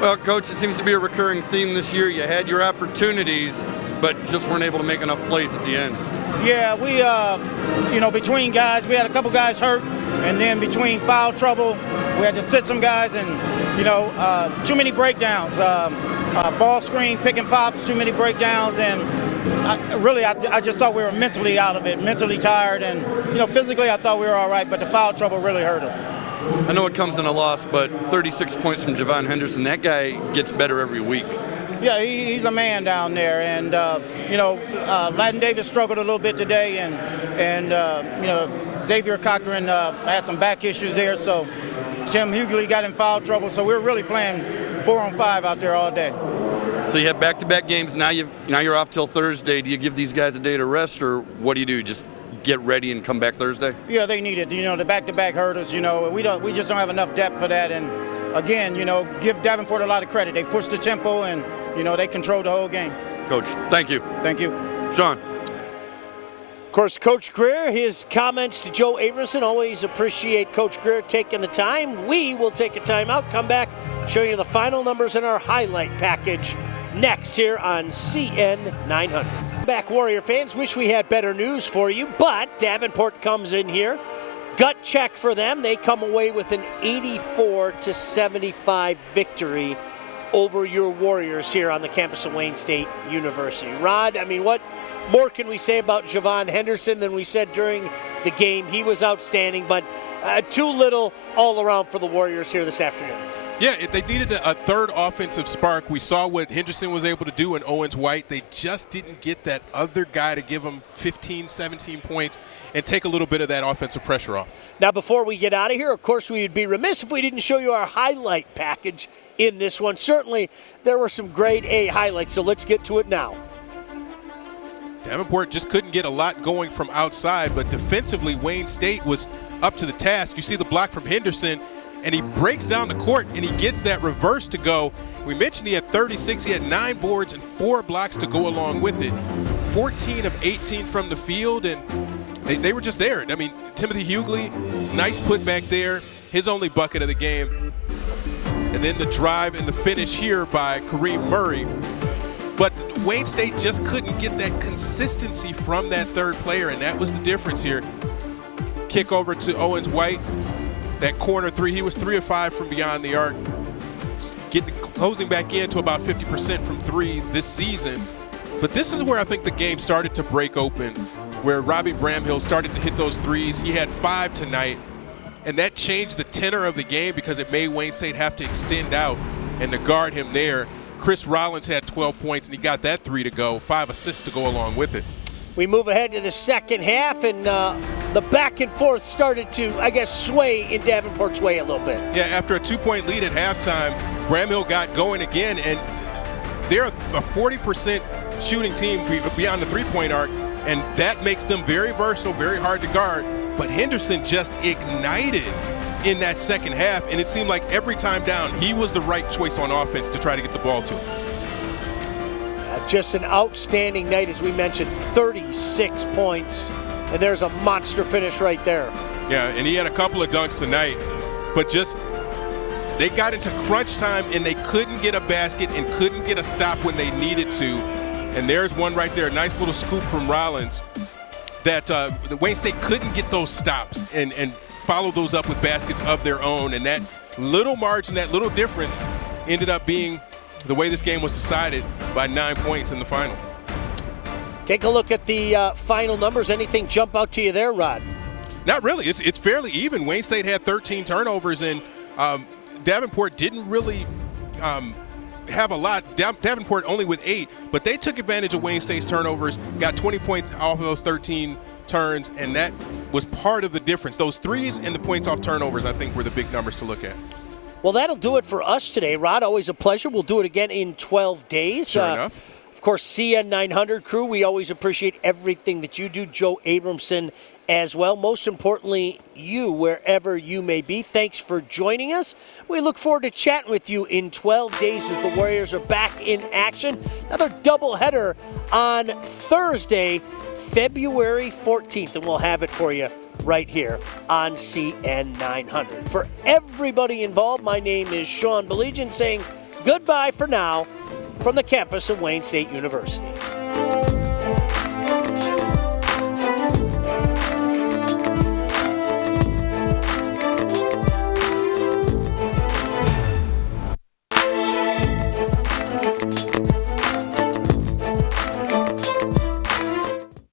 Well, Coach, it seems to be a recurring theme this year. You had your opportunities, but just weren't able to make enough plays at the end. Yeah, we, between guys, we had a couple guys hurt, and then between foul trouble, we had to sit some guys, and, too many breakdowns. Ball screen, pick and pops, too many breakdowns, and I just thought we were mentally out of it, mentally tired, and, physically I thought we were all right, but the foul trouble really hurt us. I know it comes in a loss, but 36 points from Javon Henderson, that guy gets better every week. Yeah, he's a man down there, and Latin Davis struggled a little bit today, and Xavier Cochran had some back issues there, so Tim Hughley got in foul trouble, so we're really playing 4-on-5 out there all day. So you have back-to-back games. Now you're off till Thursday. Do you give these guys a day to rest, or what do you do? Just get ready and come back Thursday? Yeah, they need it. The back-to-back hurt us. We just don't have enough depth for that. And again, give Davenport a lot of credit. They pushed the tempo, and they controlled the whole game. Coach, thank you. Thank you, Sean. Of course, Coach Greer, his comments to Joe Abramson, always appreciate Coach Greer taking the time. We will take a timeout, come back, show you the final numbers in our highlight package next here on CN 900. Back, Warrior fans, wish we had better news for you, but Davenport comes in here. Gut check for them. They come away with an 84-75 victory over your Warriors here on the campus of Wayne State University. Rod, what more can we say about Javon Henderson than we said during the game? He was outstanding, but too little all around for the Warriors here this afternoon. Yeah, they needed a third offensive spark. We saw what Henderson was able to do in Owens White. They just didn't get that other guy to give them 15, 17 points and take a little bit of that offensive pressure off. Now, before we get out of here, of course, we would be remiss if we didn't show you our highlight package in this one. Certainly, there were some grade A highlights, so let's get to it now. Davenport just couldn't get a lot going from outside, but defensively, Wayne State was up to the task. You see the block from Henderson, and he breaks down the court, and he gets that reverse to go. We mentioned he had 36. He had 9 boards and 4 blocks to go along with it. 14 of 18 from the field, and they were just there. Timothy Hughley, nice putback there, his only bucket of the game. And then the drive and the finish here by Kareem Murray. But Wayne State just couldn't get that consistency from that third player, and that was the difference here. Kick over to Owens White. That corner three, he was 3 of 5 from beyond the arc. Closing back in to about 50% from 3 this season. But this is where I think the game started to break open, where Robbie Bramhill started to hit those threes. He had 5 tonight, and that changed the tenor of the game because it made Wayne State have to extend out and to guard him there. Chris Rollins had 12 points, and he got that 3 to go, 5 assists to go along with it. We move ahead to the second half, and the back and forth started to, sway in Davenport's way a little bit. Yeah, after a 2-point lead at halftime, Bramhill got going again, and they're a 40% shooting team beyond the three-point arc, and that makes them very versatile, very hard to guard. But Henderson just ignited in that second half, and it seemed like every time down, he was the right choice on offense to try to get the ball to him. Just an outstanding night, as we mentioned, 36 points, and there's a monster finish right there. Yeah, and he had a couple of dunks tonight, but just they got into crunch time, and they couldn't get a basket and couldn't get a stop when they needed to. And there's one right there, a nice little scoop from Rollins that the Wayne State couldn't get those stops and follow those up with baskets of their own. And that little margin, that little difference ended up being the way this game was decided by 9 points in the final. Take a look at the final numbers. Anything jump out to you there, Rod? Not really. It's fairly even. Wayne State had 13 turnovers, and Davenport didn't really have a lot. Davenport only with 8, but they took advantage of Wayne State's turnovers, got 20 points off of those 13 turns, and that was part of the difference. Those threes and the points off turnovers, I think, were the big numbers to look at. Well, that'll do it for us today, Rod. Always a pleasure. We'll do it again in 12 days. Sure enough. Of course, CN 900 crew, we always appreciate everything that you do. Joe Abramson as well. Most importantly, you, wherever you may be. Thanks for joining us. We look forward to chatting with you in 12 days as the Warriors are back in action. Another doubleheader on Thursday, February 14th, and we'll have it for you right here on CN 900. For everybody involved, my name is Sean Belegian saying Goodbye for now from the campus of Wayne State University.